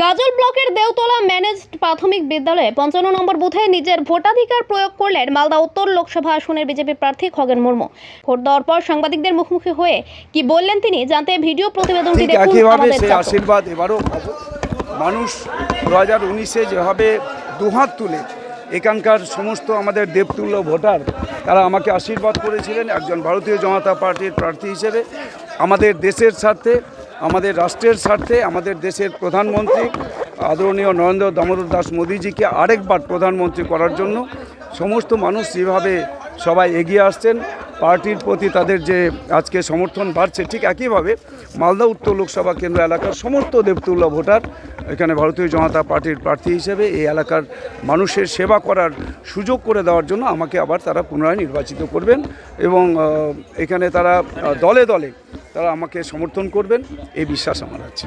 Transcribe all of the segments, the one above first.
গাজল ব্লকের দেওতলা ম্যানেজড প্রাথমিক বিদ্যালয়ে পঞ্চান্ন নম্বর বুথে নিজের ভোটাধিকার প্রয়োগ করলেন মালদা উত্তর লোকসভা আসনের বিজেপি প্রার্থী খগেন মুর্মু ভোট দেওয়ার পর সাংবাদিকদের মুখোমুখি হয়ে কি বললেন তিনি জানতে ভিডিও প্রতিবেদনটি ঠিক দেখুন একইভাবে আমাদের সেই কাছে। আশীর্বাদ এবারও পাবো মানুষ দু হাজার উনিশে যেভাবে দুহাত তুলে এখানকার সমস্ত আমাদের দেবতুল্য ভোটার তারা আমাকে আশীর্বাদ করেছিলেন একজন ভারতীয় জনতা পার্টির প্রার্থী হিসেবে আমাদের দেশের স্বার্থে আমাদের রাষ্ট্রের স্বার্থে আমাদের দেশের প্রধানমন্ত্রী আদরণীয় নরেন্দ্র দামোদর দাস মোদীজিকে আরেকবার প্রধানমন্ত্রী করার জন্য সমস্ত মানুষ যেভাবে সবাই এগিয়ে আসছেন, পার্টির প্রতি তাদের যে আজকে সমর্থন বাড়ছে ঠিক একইভাবে মালদা উত্তর লোকসভা কেন্দ্র এলাকার সমস্ত দেবতুল্য ভোটার, এখানে ভারতীয় জনতা পার্টির প্রার্থী হিসেবে এই এলাকার মানুষের সেবা করার সুযোগ করে দেওয়ার জন্য আমাকে আবার তারা পুনরায় নির্বাচিত করবেন এবং এখানে তারা দলে দলে তারা আমাকে সমর্থন করবেন এই বিশ্বাস আমার আছে।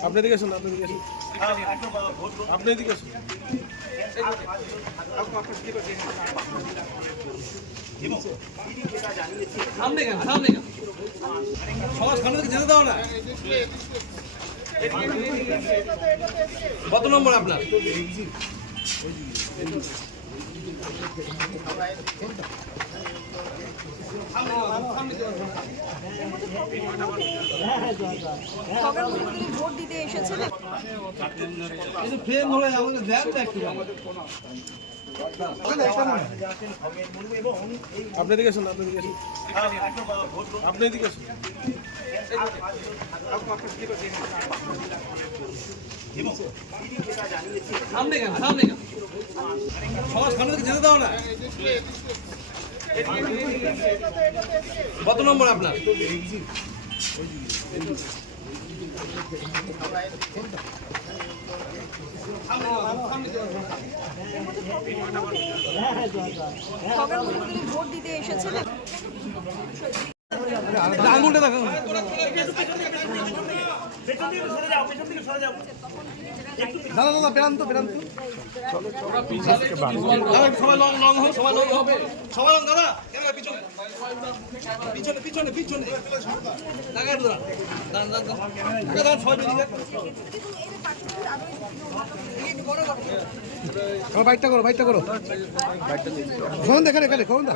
আপনি এদিকে আসুন, আপনি এদিকে আসুন। আপনি এদিকে আসুন। সামনে কেন সামনে কেন? দাও না। কত নম্বর আপনার? আপনি এদিকে আসুন আপনি এদিকে আসুন। সামনে সামনে যেতে দাও না। কত নম্বর আপনার? ভোট দিতে এসেছিলেন। আঙুলটা দেখান দাদা দাদা বেরান তো দাদা, সবাই লং লং সবাই লং হবে। সবাই লং দাদা পিছনে। পিছনে পিছনে পিছনে। দাঁড়ান। সবাই বেরিয়ে বাইকটা করো বাইকটা করো। বাইকটা দেখেন এখানে কখন দা।